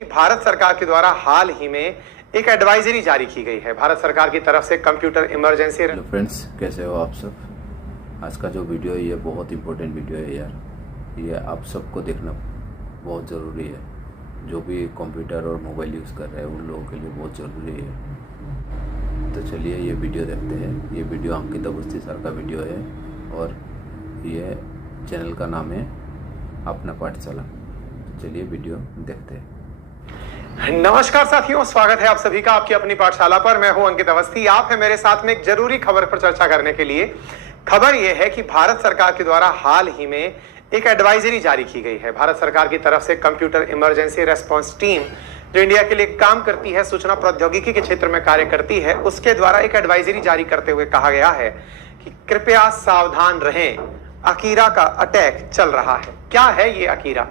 भारत सरकार के द्वारा हाल ही में एक एडवाइजरी जारी की गई है। भारत सरकार की तरफ से कंप्यूटर इमरजेंसी। हेलो फ्रेंड्स, कैसे हो आप सब। आज का जो वीडियो है ये बहुत इंपॉर्टेंट वीडियो है यार। ये आप सबको देखना बहुत ज़रूरी है। जो भी कंप्यूटर और मोबाइल यूज़ कर रहे हैं उन लोगों के लिए बहुत ज़रूरी है। तो चलिए ये वीडियो देखते हैं। ये वीडियो अंकित अवस्थी सर का वीडियो है और ये चैनल का नाम है अपना पाठशाला। तो चलिए वीडियो देखते हैं। नमस्कार साथियों, स्वागत है आप सभी का आपकी अपनी पाठशाला पर। मैं हूं अंकित अवस्थी। आप हैं मेरे साथ में एक जरूरी खबर पर चर्चा करने के लिए। खबर यह है कि भारत सरकार के द्वारा हाल ही में एक एडवाइजरी जारी की गई है। भारत सरकार की तरफ से कंप्यूटर इमरजेंसी रेस्पॉन्स टीम जो इंडिया के लिए काम करती है, सूचना प्रौद्योगिकी के क्षेत्र में कार्य करती है, उसके द्वारा एक एडवाइजरी जारी करते हुए कहा गया है कि कृपया सावधान रहें, अकीरा का अटैक चल रहा है। क्या है ये अकीरा?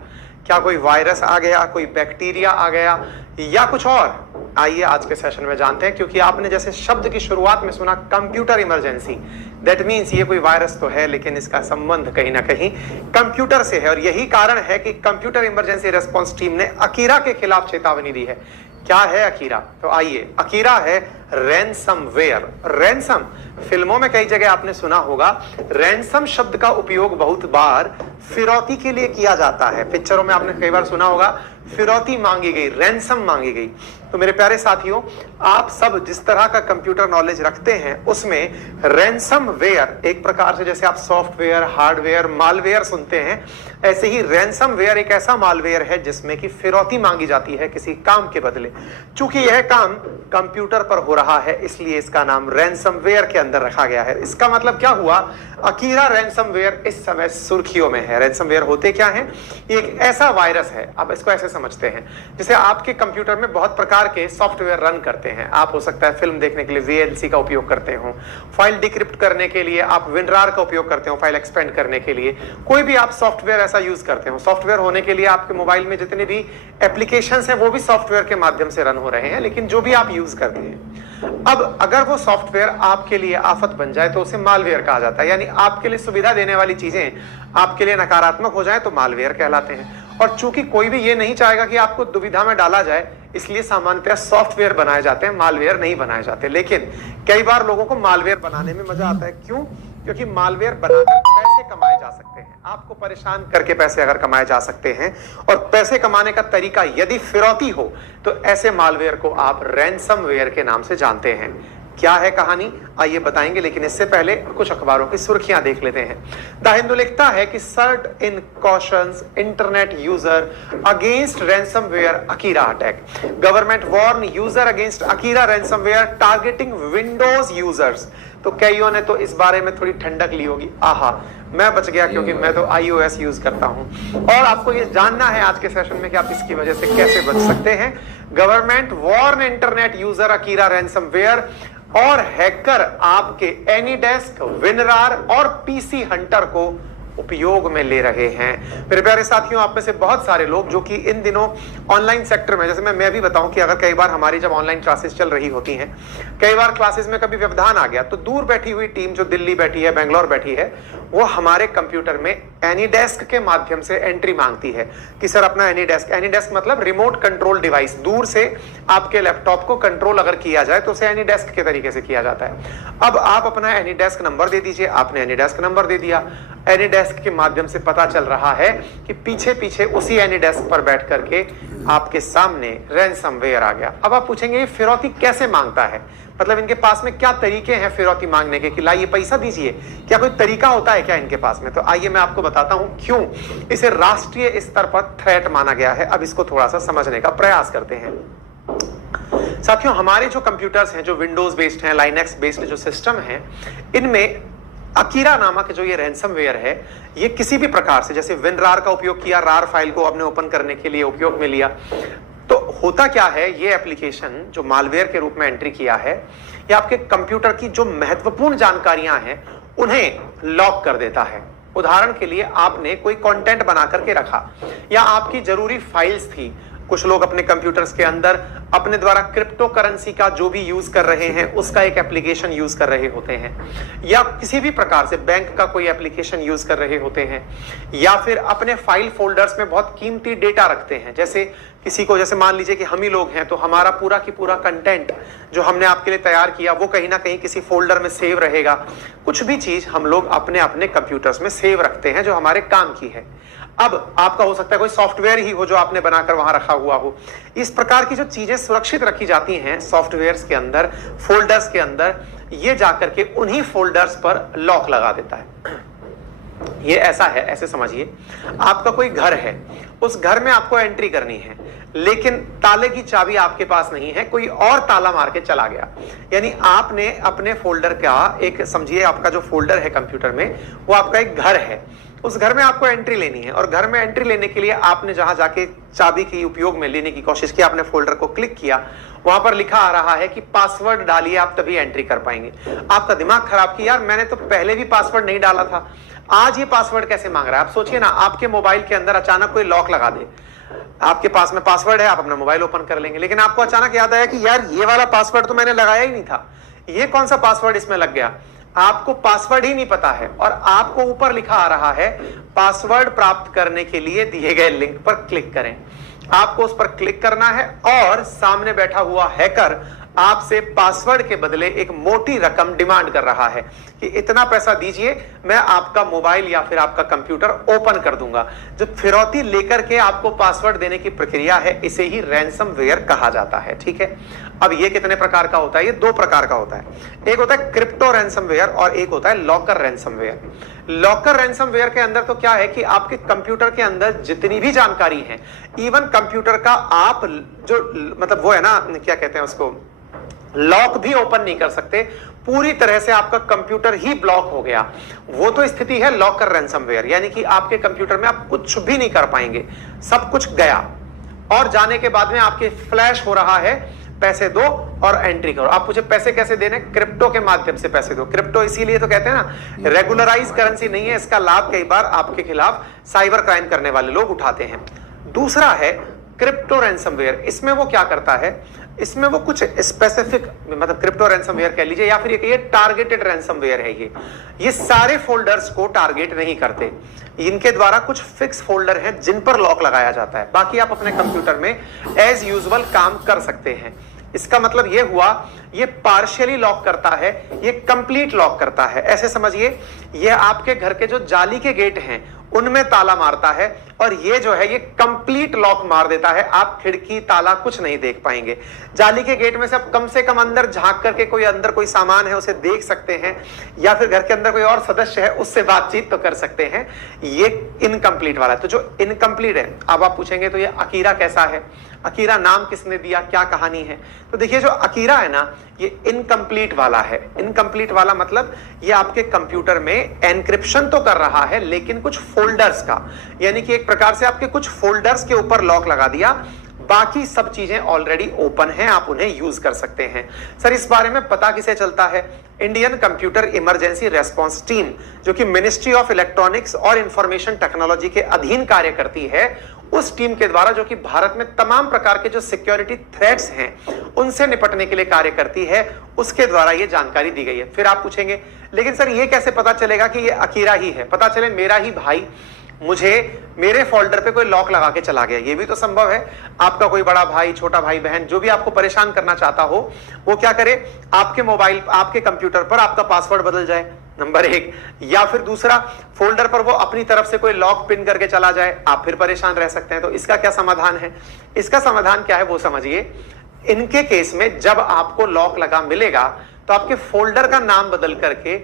क्या कोई वायरस आ गया, कोई बैक्टीरिया आ गया या कुछ और? आइए आज के सेशन में जानते हैं। क्योंकि आपने जैसे शब्द की शुरुआत में सुना कंप्यूटर इमरजेंसी, दैट मीन्स ये कोई वायरस तो है लेकिन इसका संबंध कहीं ना कहीं कंप्यूटर से है। और यही कारण है कि कंप्यूटर इमरजेंसी रेस्पॉन्स टीम ने अकीरा के खिलाफ चेतावनी दी है। क्या है अकीरा? तो आइए, अकीरा है रैनसमवेयर। रैनसम फिल्मों में कई जगह आपने सुना होगा। रैनसम शब्द का उपयोग बहुत बार फिरौती के लिए किया जाता है। पिक्चरों में आपने कई बार सुना होगा फिरौती मांगी गई, रैनसम मांगी गई। तो मेरे प्यारे साथियों, आप सब जिस तरह का कंप्यूटर नॉलेज रखते हैं उसमें रैनसमवेयर एक प्रकार से, जैसे आप सॉफ्टवेयर, हार्डवेयर, मालवेयर सुनते हैं, ऐसे ही रैनसमवेयर एक ऐसा मालवेयर है जिसमें कि फिरौती मांगी जाती है किसी काम के बदले। चूंकि यह काम कंप्यूटर पर हो रहा है इसलिए इसका नाम रैनसमवेयर के अंदर रखा गया है। इसका मतलब क्या हुआ? अकीरा रैनसमवेयर इस समय सुर्खियों में है। रैनसमवेयर होते क्या हैं? ये एक ऐसा वायरस है, आप इसको ऐसे समझते हैं जैसे आपके कंप्यूटर में बहुत प्रकार के सॉफ्टवेयर रन करते हैं। आप हो सकता है फिल्म देखने के लिए VLC का उपयोग करते हो, फाइल डिक्रिप्ट करने के लिए आप WinRAR का उपयोग करते हो, फाइल एक्सपेंड करने के लिए कोई भी आप सॉफ्टवेयर ऐसा यूज करते हो। सॉफ्टवेयर होने के लिए आपके मोबाइल में जितने भी एप्लीकेशंस हैं वो भी सॉफ्टवेयर के माध्यम से रन हो रहे हैं, लेकिन जो भी आप यूज करते हैं, अब अगर वो सॉफ्टवेयर आपके लिए आफत बन जाए तो उसे मालवेयर कहा जाता है। यानी आपके लिए सुविधा देने वाली चीजें आपके लिए नकारात्मक हो जाए तो मालवेयर कहलाते हैं। और चूंकि कोई भी ये नहीं चाहेगा कि आपको दुविधा में डाला जाए, इसलिए सामान्यतः सॉफ्टवेयर बनाए जाते हैं, मालवेयर नहीं बनाए जाते। लेकिन कई बार लोगों को मालवेयर बनाने में मजा आता है। क्यों? क्योंकि मालवेयर बनाकर पैसे कमाए जा सकते हैं। आपको परेशान करके पैसे अगर कमाए जा सकते हैं, और पैसे कमाने का तरीका यदि फिरौती हो, तो ऐसे मालवेयर को आप रैनसमवेयर के नाम से जानते हैं। क्या है कहानी, आइए बताएंगे, लेकिन इससे पहले कुछ अखबारों की सुर्खियां देख लेते हैं। द हिंदू लिखता है कि CERT in cautions internet user against ransomware Akira attack. Government warn user against Akira ransomware targeting Windows users. तो कईयों ने तो इस बारे में थोड़ी ठंडक ली होगी, आहा मैं बच गया क्योंकि मैं तो iOS यूज करता हूं। और आपको ये जानना है आज के सेशन में कि आप इसकी वजह से कैसे बच सकते हैं। Government warn internet user Akira ransomware, और हैकर आपके एनीडेस्क, WinRAR और PC हंटर को उपयोग में ले रहे हैं। मेरे प्यारे साथियों, आप में से बहुत सारे लोग जो कि इन दिनों ऑनलाइन सेक्टर में, जैसे मैं भी बताऊं कि अगर कई बार हमारी जब ऑनलाइन क्लासेस चल रही होती हैं, कई बार क्लासेस में कभी व्यवधान आ गया तो दूर बैठी हुई टीम जो दिल्ली बैठी है, बेंगलोर बैठी है, वो हमारे कंप्यूटर में एनीडेस्क के माध्यम से एंट्री मांगती है कि सर अपना एनीडेस्क मतलब रिमोट कंट्रोल डिवाइस, दूर से आपके लैपटॉप को कंट्रोल अगर किया जाए तो उसे एनीडेस्क के तरीके से किया जाता है। अब आप अपना एनीडेस्क नंबर दे दीजिए। आपने एनीडेस्क नंबर दे दिया, एनीडेस्क के माध्यम से पता चल रहा है कि पीछे पीछे उसी एनीडेस्क पर बैठ करके आपके सामने रैनसमवेयर आ गया। अब आप पूछेंगे ये फिरौती कैसे मांगता है, मतलब इनके पास में क्या तरीके हैं फिरौती मांगने के कि लाइए पैसा दीजिए, क्या कोई तरीका होता है क्या इनके पास में? तो आइए मैं आपको बताता हूं क्यों इसे राष्ट्रीय स्तर पर थ्रेट माना गया है। अब इसको थोड़ा सा समझने का प्रयास करते हैं। साथियों, हमारे जो कंप्यूटर्स हैं, जो विंडोज बेस्ड हैं, लाइनेक्स बेस्ड जो सिस्टम है, इनमें अकीरा नामक जो ये रैनसमवेयर है, ये किसी भी प्रकार से, जैसे WinRAR का उपयोग किया, RAR फाइल को आपने ओपन करने के लिए उपयोग में लिया, तो होता क्या है, ये एप्लीकेशन जो मालवेयर के रूप में एंट्री किया है, ये आपके कंप्यूटर की जो महत्वपूर्ण जानकारियां हैं उन्हें लॉक कर देता है। उदाहरण के लिए आपने कोई कंटेंट बना करके रखा, या आपकी जरूरी फाइल्स थी, कुछ लोग अपने कंप्यूटर्स के अंदर अपने द्वारा क्रिप्टो करेंसी का जो भी यूज कर रहे हैं उसका एक एप्लीकेशन यूज कर रहे होते हैं, या किसी भी प्रकार से बैंक का कोई एप्लीकेशन यूज कर रहे होते हैं, या फिर अपने फाइल फोल्डर्स में बहुत कीमती डेटा रखते हैं। जैसे किसी को, जैसे मान लीजिए कि हम ही लोग हैं, तो हमारा पूरा की पूरा कंटेंट जो हमने आपके लिए तैयार किया वो कहीं ना कहीं किसी फोल्डर में सेव रहेगा। कुछ भी चीज हम लोग अपने अपने कंप्यूटर्स में सेव रखते हैं जो हमारे काम की है। अब आपका हो सकता है कोई सॉफ्टवेयर ही हो जो आपने बनाकर वहां रखा हुआ हो। इस प्रकार की जो चीजें सुरक्षित रखी जाती हैं सॉफ्टवेयर्स के अंदर, फोल्डर्स के अंदर, ये जाकर के उन्हीं फोल्डर्स पर लॉक लगा देता है। ये ऐसा है, ऐसे समझिए, आपका कोई घर है, उस घर में आपको एंट्री करनी है, लेकिन ताले की चाबी आपके पास नहीं है, कोई और ताला मार के चला गया। यानी आपने अपने फोल्डर का एक, समझिए आपका जो फोल्डर है कंप्यूटर में वो आपका एक घर है, उस घर में आपको एंट्री लेनी है, और घर में एंट्री लेने के लिए आपने जहां जाके चाबी की उपयोग में लेने की कोशिश की, आपने फोल्डर को क्लिक किया, वहां पर लिखा आ रहा है कि पासवर्ड डालिए आप तभी एंट्री कर पाएंगे। आपका दिमाग खराब कि यार मैंने तो पहले भी पासवर्ड नहीं डाला था, आज ये पासवर्ड कैसे मांग रहा है। आप सोचिए ना, आपके मोबाइल के अंदर अचानक कोई लॉक लगा दे, आपके पास में पासवर्ड है, आप अपना मोबाइल ओपन कर लेंगे, लेकिन आपको अचानक याद आया कि यार ये वाला पासवर्ड तो मैंने लगाया ही नहीं था, ये कौन सा पासवर्ड इसमें लग गया। आपको पासवर्ड ही नहीं पता है, और आपको ऊपर लिखा आ रहा है पासवर्ड प्राप्त करने के लिए दिए गए लिंक पर क्लिक करें। आपको उस पर क्लिक करना है, और सामने बैठा हुआ हैकर आपसे पासवर्ड के बदले एक मोटी रकम डिमांड कर रहा है कि इतना पैसा दीजिए, मैं आपका मोबाइल या फिर आपका कंप्यूटर ओपन कर दूंगा। जो फिरौती लेकर के आपको पासवर्ड देने की प्रक्रिया है, इसे ही रैंसमवेयर कहा जाता है। ठीक है, अब ये कितने प्रकार का होता है? ये दो प्रकार का होता है। एक होता है क्रिप्टो रैंसमवेयर और एक होता है लॉकर रैंसमवेयर। लॉकर रैंसमवेयर के अंदर तो क्या है कि आपके कंप्यूटर के अंदर जितनी भी जानकारी है, इवन कंप्यूटर का आप जो मतलब वो है ना, क्या कहते हैं उसको, लॉक भी ओपन नहीं कर सकते, पूरी तरह से आपका कंप्यूटर ही ब्लॉक हो गया, वो तो स्थिति है लॉकर रैंसमवेयर। यानी कि आपके कंप्यूटर में आप कुछ भी नहीं कर पाएंगे, सब कुछ गया, और जाने के बाद में आपके फ्लैश हो रहा है पैसे दो और एंट्री करो। आप पूछे पैसे कैसे देने? क्रिप्टो के माध्यम से पैसे दो। क्रिप्टो इसीलिए तो कहते हैं ना रेगुलराइज करेंसी नहीं है, इसका लाभ कई बार आपके खिलाफ साइबर क्राइम करने वाले लोग उठाते हैं। दूसरा है क्रिप्टो रैंसमवेयर। इसमें वो क्या करता है, इसमें वो कुछ स्पेसिफिक, मतलब क्रिप्टो रैंसमवेयर कह लीजिए या फिर ये टारगेटेड रैंसमवेयर है। ये सारे फोल्डर्स को टारगेट नहीं करते, इनके द्वारा कुछ फिक्स फोल्डर हैं जिन पर लॉक लगाया जाता है, बाकी आप अपने कंप्यूटर में एज यूजुअल काम कर सकते हैं। इसका मतलब ये हुआ, ये पार्शियली लॉक करता है, ये कंप्लीट लॉक करता है। ऐसे समझिए, ये आपके घर के जो जाली के गेट हैं उनमें ताला मारता है, और ये जो है ये कंप्लीट लॉक मार देता है, आप खिड़की ताला कुछ नहीं देख पाएंगे। जाली के गेट में से आप कम से कम अंदर झांक करके कोई अंदर कोई सामान है उसे देख सकते हैं, या फिर घर के अंदर कोई और सदस्य है उससे बातचीत तो कर सकते हैं। ये इनकम्प्लीट वाला है। तो जो इनकम्प्लीट है, अब आप पूछेंगे तो ये अकीरा कैसा है, अकीरा नाम किसने दिया, क्या कहानी है? तो देखिए, जो अकीरा है ना, ये इनकम्प्लीट वाला है। इनकम्प्लीट वाला मतलब ये आपके कंप्यूटर में एनक्रिप्शन तो कर रहा है, लेकिन कुछ फोल्डर्स का, यानी कि एक प्रकार से आपके कुछ फोल्डर्स के ऊपर लॉक लगा दिया, बाकी सब चीजें ऑलरेडी ओपन हैं, आप उन्हें यूज कर सकते हैं। सर, इस बारे में पता किसे चलता है? Indian computer emergency response team, जो कि मिनिस्ट्री ऑफ इलेक्ट्रॉनिक्स और इंफॉर्मेशन टेक्नोलॉजी के अधीन कार्य करती है, उस टीम के द्वारा, जो कि भारत में तमाम प्रकार के जो सिक्योरिटी थ्रेट्स हैं उनसे निपटने के लिए कार्य करती है, उसके द्वारा ये जानकारी दी गई है। फिर आप पूछेंगे, लेकिन सर ये कैसे पता चलेगा कि ये अकीरा ही है? पता चले मेरा ही भाई मुझे मेरे फोल्डर पे कोई लॉक लगा के चला गया, ये भी तो संभव है। आपका कोई बड़ा भाई, छोटा भाई, बहन, जो भी आपको परेशान करना चाहता हो, वो क्या करे, आपके मोबाइल, आपके कंप्यूटर पर आपका पासवर्ड बदल जाए, नंबर एक, या फिर दूसरा, फोल्डर पर वो अपनी तरफ से कोई लॉक पिन करके चला जाए, आप फिर परेशान रह सकते हैं। तो इसका क्या समाधान है? इसका समाधान क्या है वो समझिए। इनके केस में जब आपको लॉक लगा मिलेगा तो आपके फोल्डर का नाम बदल करके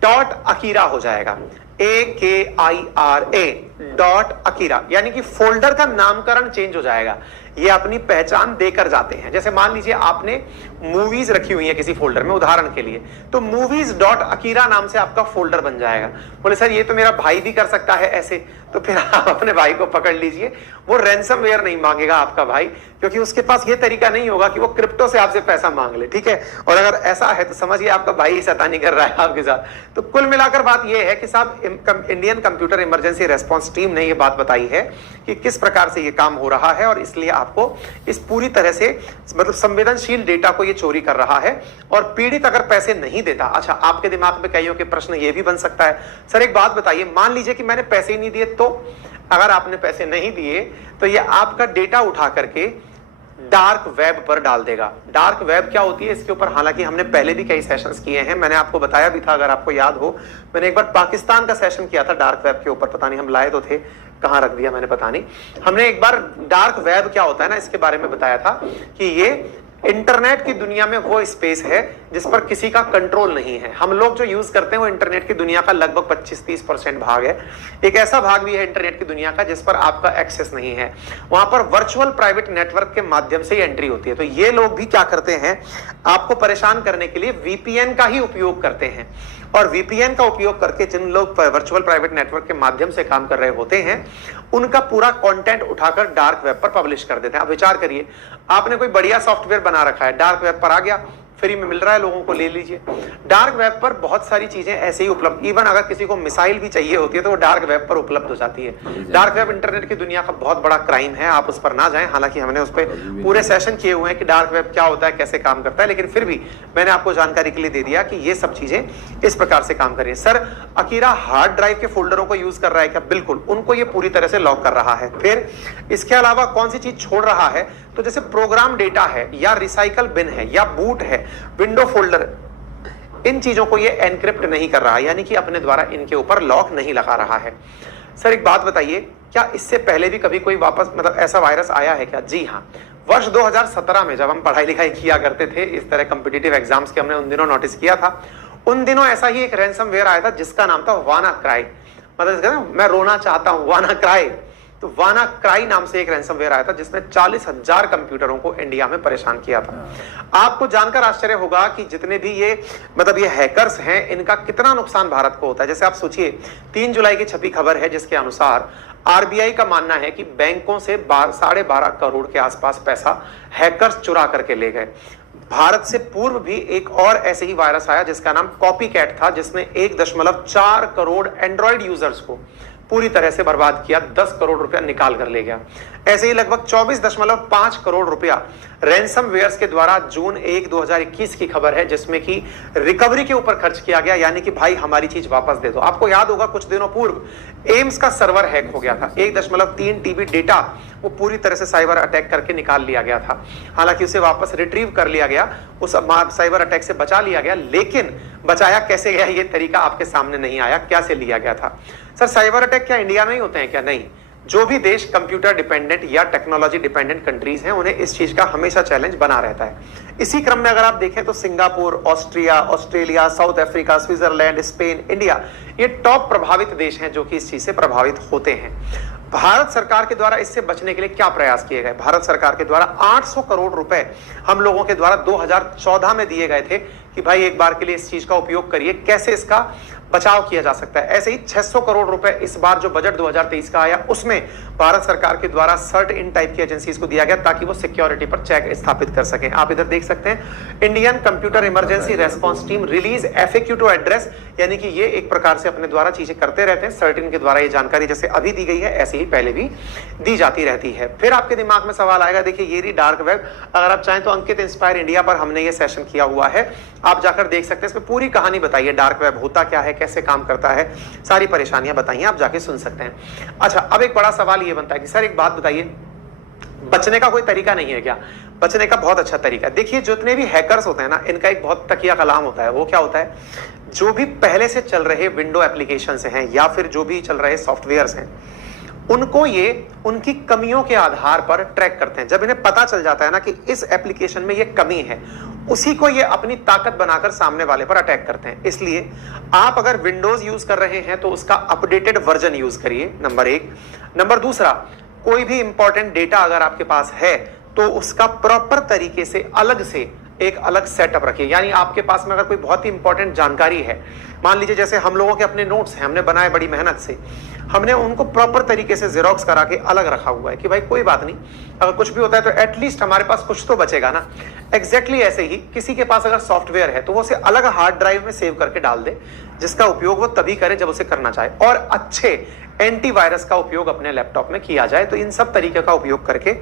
.akira हो जाएगा, AKIRA .akira, यानी कि फोल्डर का नामकरण चेंज हो जाएगा। ये अपनी पहचान देकर जाते हैं। जैसे मान लीजिए आपने मूवीज रखी हुई है किसी फोल्डर में, उदाहरण के लिए, तो movies.akira नाम से आपका फोल्डर बन जाएगा। बोले सर ये तो मेरा भाई भी कर सकता है ऐसे, तो फिर आप अपने भाई को पकड़ लीजिए, वो रैंसमवेयर नहीं मांगेगा आपका भाई, क्योंकि उसके पास ये तरीका नहीं होगा कि वो क्रिप्टो से आपसे पैसा मांग ले। ठीक है, और अगर ऐसा है तो समझिए आपका भाई ही शैतानी कर रहा है आपके साथ। तो कुल मिलाकर बात यह है कि साहब, Indian computer emergency response response team ने यह बात बताई है कि किस प्रकार से यह काम हो रहा है, और इसलिए आपको इस पूरी तरह से मतलब संवेदनशील डेटा को यह चोरी कर रहा है। और पीड़ित अगर पैसे नहीं देता, अच्छा आपके दिमाग में कईयों के प्रश्न यह भी बन सकता है, सर एक बात बताइए, मान लीजिए कि मैंने पैसे ही नहीं दिए, तो अगर आपने पैसे नहीं दिए तो यह आपका डेटा उठा करके डार्क वेब पर डाल देगा। डार्क वेब क्या होती है, इसके ऊपर हालांकि हमने पहले भी कई सेशंस किए हैं, मैंने आपको बताया भी था, अगर आपको याद हो, मैंने एक बार पाकिस्तान का सेशन किया था डार्क वेब के ऊपर, पता नहीं हम लाए तो थे, कहां रख दिया मैंने पता नहीं। हमने एक बार डार्क वेब क्या होता है ना, इसके बारे में बताया था कि ये इंटरनेट की दुनिया में वो स्पेस है जिस पर किसी का कंट्रोल नहीं है। हम लोग जो यूज करते हैं वो इंटरनेट की दुनिया का लगभग 25-30% भाग है। एक ऐसा भाग भी है इंटरनेट की दुनिया का जिस पर आपका एक्सेस नहीं है, वहां पर वर्चुअल प्राइवेट नेटवर्क के माध्यम से एंट्री होती है। तो ये लोग भी क्या करते हैं, आपको परेशान करने के लिए वीपीएन का ही उपयोग करते हैं, और वीपीएन का उपयोग करके जिन लोग वर्चुअल प्राइवेट नेटवर्क के माध्यम से काम कर रहे होते हैं उनका पूरा कंटेंट उठाकर डार्क वेब पर पब्लिश कर देते हैं। अब विचार करिए, आपने कोई बढ़िया सॉफ्टवेयर बना रखा है, डार्क वेब पर आ गया, फ्री में मिल रहा है, लोगों को ले लीजिए। डार्क वेब पर बहुत सारी चीजें ऐसे ही उपलब्ध, इवन अगर किसी को मिसाइल भी चाहिए होती है तो वो डार्क वेब पर उपलब्ध हो जाती है। डार्क वेब इंटरनेट की दुनिया का बहुत बड़ा क्राइम है, आप उस पर ना जाएं। हालांकि हमने उस पर पूरे सेशन किए हुए हैं कि डार्क वेब क्या होता है, कैसे काम करता है, लेकिन फिर भी मैंने आपको जानकारी के लिए दे दिया कि ये सब चीजें इस प्रकार से काम कर रही है। सर अकीरा हार्ड ड्राइव के फोल्डरों को यूज कर रहा है क्या? बिल्कुल, उनको ये पूरी तरह से लॉक कर रहा है। फिर इसके अलावा कौन सी चीज छोड़ रहा है, तो जैसे प्रोग्राम डेटा है या रिसाइकल बिन है या बूट है, विंडो फोल्डर, इन चीजों को ये एनक्रिप्ट नहीं कर रहा है, यानी कि अपने द्वारा इनके ऊपर लॉक नहीं लगा रहा है। सर एक बात बताइए, क्या इससे पहले भी कभी कोई वापस मतलब ऐसा वायरस आया है क्या? जी हाँ, वर्ष 2017 में जब हम पढ़ाई लिखाई किया करते थे, इस तरह कॉम्पिटिटिव एग्जाम्स के हमने उन दिनों नोटिस किया था, उन दिनों ऐसा ही एक रैंसमवेयर आया था जिसका नाम था वाना क्राई, मतलब मैं रोना चाहता हूं, वाना क्राई। तो वाना क्राई नाम से एक रैंसमवेयर आया था जिसने 40,000 कंप्यूटरों को इंडिया में परेशान किया था। आपको जानकर आश्चर्य होगा कि जितने भी ये मतलब ये हैकर्स हैं, इनका कितना नुकसान भारत को होता है। जैसे आप सोचिए, 3 जुलाई की छपी खबर है जिसके अनुसार आरबीआई का मानना है कि बैंकों से 12.5 करोड़ के आसपास पैसा हैकर्स चुरा करके ले गए। भारत से पूर्व भी एक और ऐसे ही वायरस आया जिसका नाम कॉपी कैट था, जिसने 1.4 करोड़ एंड्रॉइड यूजर्स को पूरी तरह से बर्बाद किया, 10 करोड़ रुपया निकाल कर ले गया। ऐसे ही लगभग 24.5 करोड़ रुपया रैंसमवेयर्स के द्वारा जून 1, 2021 की खबर है, जिसमें कि रिकवरी के ऊपर खर्च किया गया, यानी कि भाई हमारी चीज वापस दे दो। आपको याद होगा कुछ दिनों पूर्व एम्स का सर्वर हैक हो गया था, 1.3 टीबी डेटा वो पूरी तरह से साइबर अटैक करके निकाल लिया गया था। हालांकि उसे वापस रिट्रीव कर लिया गया, उस साइबर अटैक से बचा लिया गया, लेकिन बचाया कैसे गया ये तरीका आपके सामने नहीं आया, क्या से लिया गया था। सर साइबर अटैक क्या इंडिया में ही होते हैं क्या? नहीं, जो भी देश कंप्यूटर डिपेंडेंट या टेक्नोलॉजी डिपेंडेंट कंट्रीज हैं उन्हें इस चीज का हमेशा चैलेंज बना रहता है। इसी क्रम में अगर आप देखें तो Singapore, Austria, Australia, south Africa, Switzerland, Spain, India, ये टॉप प्रभावित देश हैं जो कि इस चीज से प्रभावित होते हैं। भारत सरकार के द्वारा इससे बचने के लिए क्या प्रयास किए गए? भारत सरकार के द्वारा 800 करोड़ रुपए हम लोगों के द्वारा 2014 में दिए गए थे कि भाई एक बार के लिए इस चीज का उपयोग करिए, कैसे इसका बचाव किया जा सकता है। ऐसे ही 600 करोड़ रुपए इस बार जो बजट 2023 का आया उसमें भारत सरकार के द्वारा सर्ट इन टाइप की एजेंसीज को दिया गया ताकि वो सिक्योरिटी पर चेक स्थापित कर सकें। आप इधर देख सकते हैं, Indian computer emergency response team release FAQ to address, यानी कि ये एक प्रकार से अपने द्वारा चीजें करते रहते हैं। सर्ट इन के द्वारा ये जानकारी जैसे अभी दी गई है ऐसे ही पहले भी दी जाती रहती है। फिर आपके दिमाग में सवाल आएगा, देखिए ये रही डार्क वेब, अगर आप चाहें तो अंकित इंस्पायर इंडिया पर हमने ये सेशन किया हुआ है, आप जाकर देख सकते हैं। इसमें पूरी कहानी बताइए, डार्क वेब होता क्या है, कैसे काम करता है, सारी परेशानियां बताइए, आप जाके सुन सकते हैं। अच्छा, अब एक बड़ा सवाल ये बनता है कि सर एक बात बताइए, बचने का कोई तरीका नहीं है क्या? बचने का बहुत अच्छा तरीका है। देखिए जितने भी हैकर्स होते हैं ना, इनका एक बहुत तकिया कलाम होता है। वो क्या होता है, जो भी पहले से चल रहे विंडो एप्लीकेशंस हैं या फिर जो भी चल रहे सॉफ्टवेयर्स हैं, उनको ये उनकी कमियों के आधार पर ट्रैक करते हैं। जब इन्हें पता चल जाता है ना कि इस एप्लीकेशन में ये कमी है, उसी को ये अपनी ताकत बनाकर सामने वाले पर अटैक करते हैं। इसलिए आप अगर विंडोज यूज कर रहे हैं तो उसका अपडेटेड वर्जन यूज करिए, नंबर 1। नंबर दूसरा, कोई भी इंपॉर्टेंट डेटा अगर आपके पास है तो उसका प्रॉपर तरीके से अलग से एक अलग सेटअप रखिए। यानी आपके पास में अगर कोई बहुत ही इंपॉर्टेंट जानकारी है, मान लीजिए जैसे हम लोगों के अपने नोट्स हैं, हमने बनाए बड़ी मेहनत से, हमने उनको प्रॉपर तरीके से जेरोक्स करा के अलग रखा हुआ है कि भाई कोई बात नहीं, अगर कुछ भी होता है तो एटलीस्ट हमारे पास कुछ तो बचेगा ना। एग्जैक्टली ऐसे ही किसी के पास अगर सॉफ्टवेयर है तो वो उसे अलग हार्ड ड्राइव में सेव करके डाल दे, जिसका उपयोग वो तभी करे जब उसे करना चाहे। और अच्छे एंटीवायरस का उपयोग अपने लैपटॉप में किया जाए। तो इन सब तरीके का उपयोग करके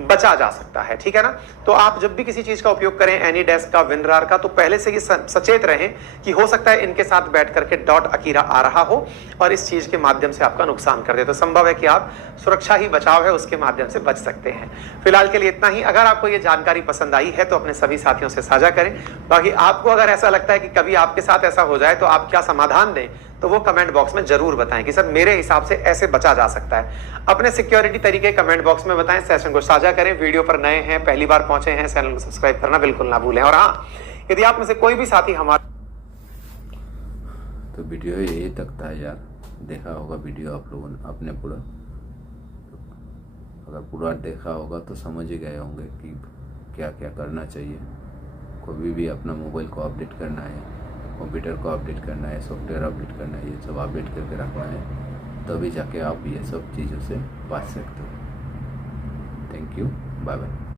बचा जा सकता है, ठीक है ना। तो आप जब भी किसी चीज का उपयोग करें, एनीडेस्क का, विनरार का, तो पहले से ही सचेत रहें कि हो सकता है इनके साथ बैठ करके .akira आ रहा हो और इस चीज के माध्यम से आपका नुकसान कर दे। तो संभव है कि आप सुरक्षा ही बचाव है उसके माध्यम से बच सकते हैं। फिलहाल के लिए इतना ही। अगर आपको ये जानकारी पसंद आई है तो अपने सभी साथियों से साझा करें। बाकी आपको अगर ऐसा लगता है कि कभी आपके साथ ऐसा हो जाए तो आप क्या समाधान दें, तो वो कमेंट बॉक्स में जरूर बताएं कि सर मेरे हिसाब से ऐसे बचा जा सकता है। अपने सिक्योरिटी तरीके कमेंट बॉक्स में बताएं, सेशन को साझा करें। वीडियो पर नए हैं, पहली बार पहुंचे हैं, चैनल को सब्सक्राइब करना बिल्कुल ना भूलें। और हाँ, यदि आप में से कोई भी साथी हमारे तो वीडियो यही तक था यार, देखा होगा वीडियो आप लोगों ने आपने पूरा। अगर पूरा देखा होगा तो समझ ही गए होंगे कि क्या क्या करना चाहिए। कभी भी अपना मोबाइल को अपडेट करना है, कंप्यूटर को अपडेट करना है, सॉफ्टवेयर अपडेट करना है, ये सब अपडेट करके रखना है, तभी जाके आप ये सब चीज़ों से बच सकते हो। Thank you, bye bye.